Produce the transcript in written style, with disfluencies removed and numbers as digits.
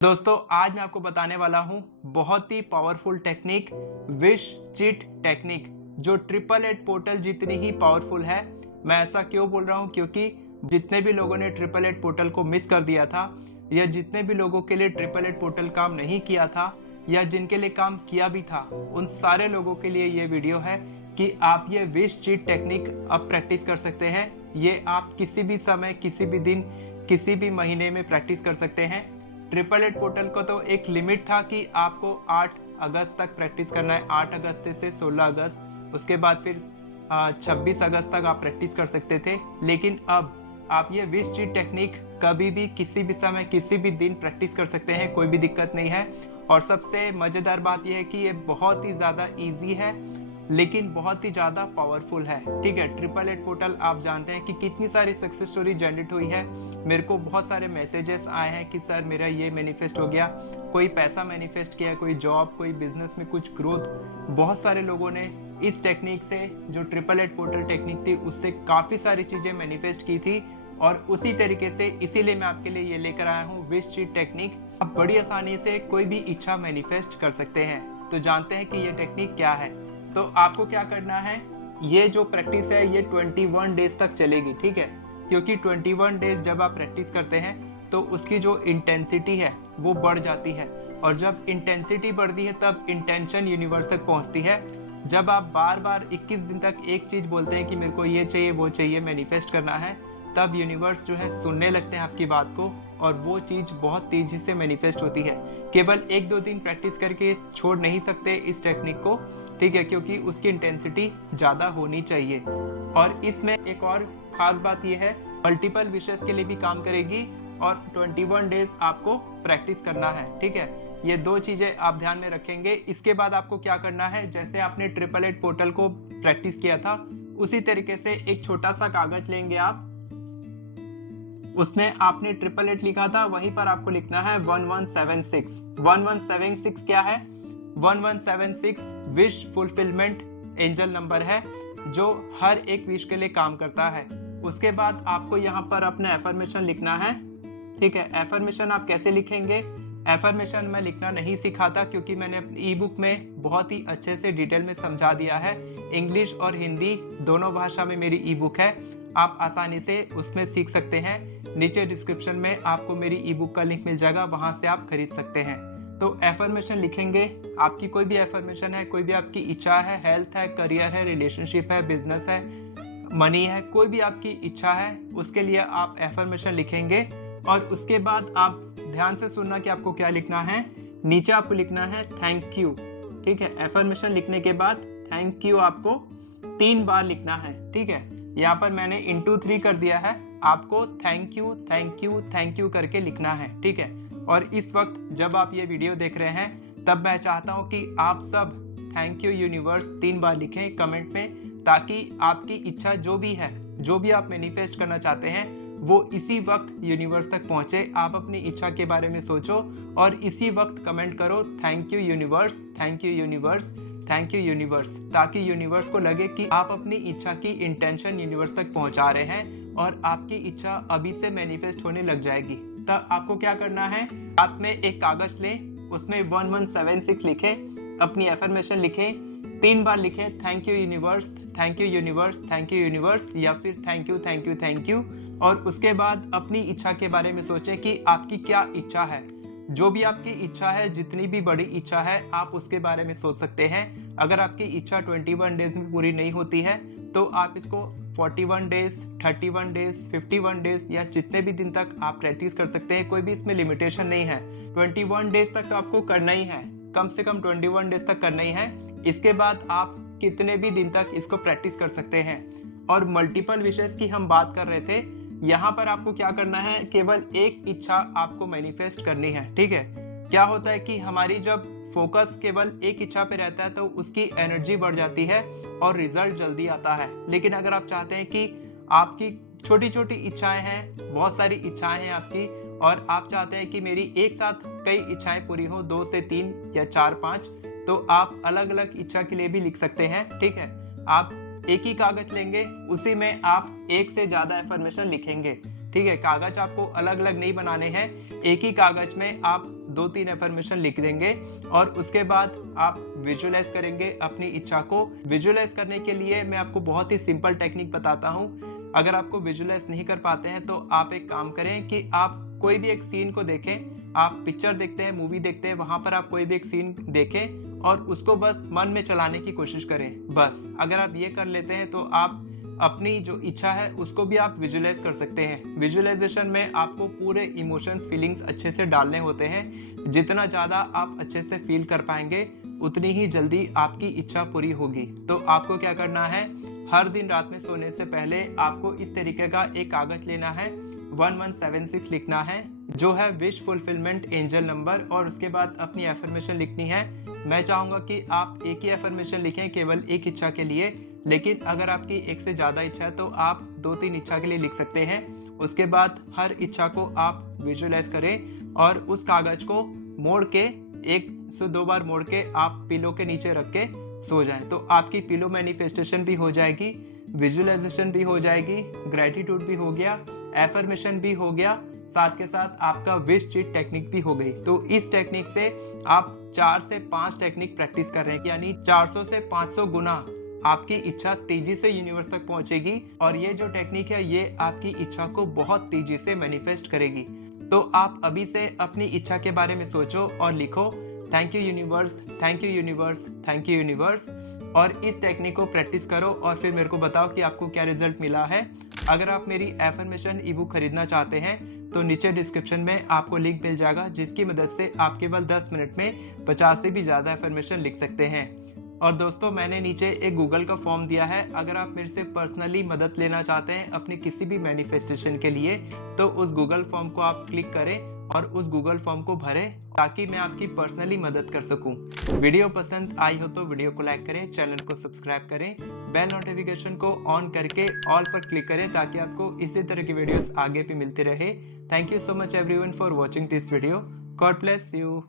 दोस्तों आज मैं आपको बताने वाला हूँ बहुत ही powerful technique which cheat technique जो 888 पोर्टल जितनी ही पावरफुल है। मैं ऐसा क्यों बोल रहा हूँ क्योंकि जितने भी लोगों ने 888 पोर्टल को मिस कर दिया था या जितने भी लोगों के लिए 888 पोर्टल काम नहीं किया था या जिनके लिए काम किया भी था उन सारे लोगों के लिए ये वीडियो है कि आप ये विश चीट टेक्निक अब प्रैक्टिस कर सकते हैं। ये आप किसी भी समय किसी भी दिन किसी भी महीने में प्रैक्टिस कर सकते हैं। 888 पोर्टल को तो एक लिमिट था कि आपको 8 अगस्त तक प्रैक्टिस करना है, 8 अगस्त से 16 अगस्त, उसके बाद फिर 26 अगस्त तक आप प्रैक्टिस कर सकते थे। लेकिन अब आप ये विश चीट टेक्निक कभी भी किसी भी समय किसी भी दिन प्रैक्टिस कर सकते हैं, कोई भी दिक्कत नहीं है। और सबसे मज़ेदार बात यह है कि ये बहुत ही ज़्यादा ईजी है लेकिन बहुत ही ज़्यादा पावरफुल है। ठीक है, 888 पोर्टल आप जानते हैं कि कितनी सारी सक्सेस स्टोरी जनरेट हुई है। मेरे को बहुत सारे मैसेजेस आए हैं कि सर मेरा ये मैनिफेस्ट हो गया, कोई पैसा मैनिफेस्ट किया, कोई जॉब, कोई बिजनेस में कुछ ग्रोथ। बहुत सारे लोगों ने इस टेक्निक से जो 888 पोर्टल टेक्निक थी उससे काफ़ी सारी चीज़ें मैनिफेस्ट की थी। और उसी तरीके से इसीलिए मैं आपके लिए ये लेकर आया हूँ विश चीट टेक्निक। आप बड़ी आसानी से कोई भी इच्छा मैनिफेस्ट कर सकते हैं। तो जानते हैं कि ये टेक्निक क्या है। तो आपको क्या करना है, ये जो प्रैक्टिस है ये 21 डेज तक चलेगी। ठीक है, क्योंकि 21 डेज जब आप प्रैक्टिस करते हैं तो उसकी जो इंटेंसिटी है वो बढ़ जाती है और जब इंटेंसिटी बढ़ती है तब इंटेंशन यूनिवर्स तक पहुंचती है। जब आप बार बार 21 दिन तक एक चीज़ बोलते हैं कि मेरे को ये चाहिए वो चाहिए मैनिफेस्ट करना है, तब यूनिवर्स जो है सुनने लगते हैं आपकी बात को और वो चीज़ बहुत तेज़ी से मैनिफेस्ट होती है। केवल 1-2 दिन प्रैक्टिस करके छोड़ नहीं सकते इस टेक्निक को। ठीक है, क्योंकि उसकी इंटेंसिटी ज़्यादा होनी चाहिए। और इसमें एक और ख़ास बात यह है, मल्टीपल विशेस के लिए भी काम करेगी और 21 डेज आपको प्रैक्टिस करना है। ठीक है, ये 2 चीज़ें आप ध्यान में रखेंगे। इसके बाद आपको क्या करना है, जैसे आपने 888 पोर्टल को प्रैक्टिस किया था उसी तरीके से एक छोटा सा कागज लेंगे आप, उसमें आपने 888 लिखा था वहीं पर आपको लिखना है 1176। 1176 क्या है? 1176 विश फुलफिलमेंट एंजल नंबर है जो हर एक विश के लिए काम करता है। उसके बाद आपको यहाँ पर अपना एफर्मेशन लिखना है। ठीक है, एफर्मेशन आप कैसे लिखेंगे? एफर्मेशन मैं लिखना नहीं सिखाता क्योंकि मैंने अपनी ई बुक में बहुत ही अच्छे से डिटेल में समझा दिया है। इंग्लिश और हिंदी दोनों भाषा में मेरी ई बुक है, आप आसानी से उसमें सीख सकते हैं। नीचे डिस्क्रिप्शन में आपको मेरी ई बुक का लिंक मिल जाएगा, वहाँ से आप खरीद सकते हैं। तो एफर्मेशन लिखेंगे, आपकी कोई भी एफर्मेशन है, कोई भी आपकी इच्छा है, हेल्थ है, करियर है, रिलेशनशिप है, बिजनेस है, मनी है, कोई भी आपकी इच्छा है उसके लिए आप एफर्मेशन लिखेंगे। और उसके बाद आप ध्यान से सुनना कि आपको क्या लिखना है। नीचे आपको लिखना है थैंक यू। ठीक है, एफर्मेशन लिखने के बाद थैंक यू आपको 3 बार लिखना है। ठीक है, यहाँ पर मैंने इंटू 3 कर दिया है, आपको thank you thank you thank you करके लिखना है। ठीक है, और इस वक्त जब आप ये वीडियो देख रहे हैं तब मैं चाहता हूँ कि आप सब थैंक यू यूनिवर्स 3 बार लिखें कमेंट में, ताकि आपकी इच्छा जो भी है, जो भी आप मैनिफेस्ट करना चाहते हैं वो इसी वक्त यूनिवर्स तक पहुँचे। आप अपनी इच्छा के बारे में सोचो और इसी वक्त कमेंट करो thank you universe, thank you universe, thank you universe, ताकि यूनिवर्स को लगे कि आप अपनी इच्छा की इंटेंशन यूनिवर्स तक पहुंचा रहे हैं और आपकी इच्छा अभी से मैनिफेस्ट होने लग जाएगी। तब आपको क्या करना है, हाथ में एक कागज लें, उसमें 1176 लिखें, अपनी एफर्मेशन लिखें, 3 बार लिखें thank you universe, thank you universe, thank you universe, या फिर thank you thank you thank you. और उसके बाद अपनी इच्छा के बारे में सोचें कि आपकी क्या इच्छा है। जो भी आपकी इच्छा है, जितनी भी बड़ी इच्छा है, आप उसके बारे में सोच सकते हैं। अगर आपकी इच्छा 21 डेज में पूरी नहीं होती है तो आप इसको 41 डेज, 31 डेज, 51 डेज या जितने भी दिन तक आप प्रैक्टिस कर सकते हैं। कोई भी इसमें लिमिटेशन नहीं है। 21 डेज तक तो आपको करना ही है, कम से कम 21 डेज तक करना ही है। इसके बाद आप कितने भी दिन तक इसको प्रैक्टिस कर सकते हैं। और मल्टीपल विशेस की हम बात कर रहे थे, यहाँ पर आपको क्या करना है, केवल एक इच्छा आपको मैनिफेस्ट करनी है। ठीक है, क्या होता है कि हमारी जब फोकस केवल एक इच्छा पे रहता है तो उसकी एनर्जी बढ़ जाती है और रिजल्ट जल्दी आता है। लेकिन अगर आप चाहते हैं कि आपकी छोटी छोटी इच्छाएं हैं, बहुत सारी इच्छाएं हैं आपकी, और आप चाहते हैं कि मेरी एक साथ कई इच्छाएं पूरी हो, 2 से 3 या 4-5, तो आप अलग अलग इच्छा के लिए भी लिख सकते हैं। ठीक है, आप एक ही कागज लेंगे, उसी में आप एक से ज़्यादा एफर्मेशन लिखेंगे। ठीक है, कागज आपको अलग अलग नहीं बनाने हैं, एक ही कागज में आप 2-3 एफर्मेशन लिख देंगे और उसके बाद आप विजुअलाइज करेंगे अपनी इच्छा को। विजुअलाइज करने के लिए मैं आपको बहुत ही सिंपल टेक्निक बताता हूँ। अगर आपको विजुअलाइज नहीं कर पाते हैं तो आप एक काम करें कि आप कोई भी एक सीन को देखें। आप पिक्चर देखते हैं, मूवी देखते हैं, वहां पर आप कोई भी एक सीन देखें और उसको बस मन में चलाने की कोशिश करें। बस अगर आप ये कर लेते हैं तो आप अपनी जो इच्छा है उसको भी आप विजुअलाइज कर सकते हैं। विजुअलाइजेशन में आपको पूरे इमोशंस, फीलिंग्स अच्छे से डालने होते हैं। जितना ज़्यादा आप अच्छे से फील कर पाएंगे उतनी ही जल्दी आपकी इच्छा पूरी होगी। तो आपको क्या करना है, हर दिन रात में सोने से पहले आपको इस तरीके का एक कागज लेना है, 1176 लिखना है जो है विश फुलफिलमेंट एंजल नंबर, और उसके बाद अपनी एफर्मेशन लिखनी है। मैं चाहूँगा कि आप एक ही एफर्मेशन लिखें केवल एक इच्छा के लिए, लेकिन अगर आपकी एक से ज़्यादा इच्छा है तो आप 2-3 इच्छा के लिए लिख सकते हैं। उसके बाद हर इच्छा को आप विजुअलाइज करें और उस कागज को मोड़ के 1 से 2 बार मोड़ के आप पिलो के नीचे रख के सो जाएं। तो आपकी पिलो मैनिफेस्टेशन भी हो जाएगी, विजुअलाइजेशन भी हो जाएगी, ग्रेटिट्यूड भी हो गया, एफर्मेशन भी हो गया, साथ के साथ आपका विश चीट टेक्निक भी हो गई। तो इस टेक्निक से आप 4 से 5 टेक्निक प्रैक्टिस कर रहे हैं, यानी 400 से 500 गुना आपकी इच्छा तेजी से यूनिवर्स तक पहुंचेगी और ये जो टेक्निक है ये आपकी इच्छा को बहुत तेजी से मैनिफेस्ट करेगी। तो आप अभी से अपनी इच्छा के बारे में सोचो और लिखो, thank you universe, thank you universe, thank you universe, और इस टेक्निक को प्रैक्टिस करो और फिर मेरे को बताओ कि आपको क्या रिजल्ट मिला है। अगर आप मेरी एफर्मेशन ई बुक खरीदना चाहते हैं तो नीचे डिस्क्रिप्शन में आपको लिंक मिल जाएगा, जिसकी मदद से आप केवल 10 मिनट में 50 से भी ज़्यादा एफर्मेशन लिख सकते हैं। और दोस्तों, मैंने नीचे एक गूगल का फॉर्म दिया है, अगर आप मेरे से पर्सनली मदद लेना चाहते हैं अपनी किसी भी मैनिफेस्टेशन के लिए तो उस गूगल फॉर्म को आप क्लिक करें और उस गूगल फॉर्म को भरें ताकि मैं आपकी पर्सनली मदद कर सकूं। वीडियो पसंद आई हो तो वीडियो को लाइक करें, चैनल को सब्सक्राइब करें, बेल नोटिफिकेशन को ऑन करके ऑल पर क्लिक करें ताकि आपको इसी तरह की वीडियोस आगे भी मिलती रहे। Thank you so much everyone for watching this video. God bless you.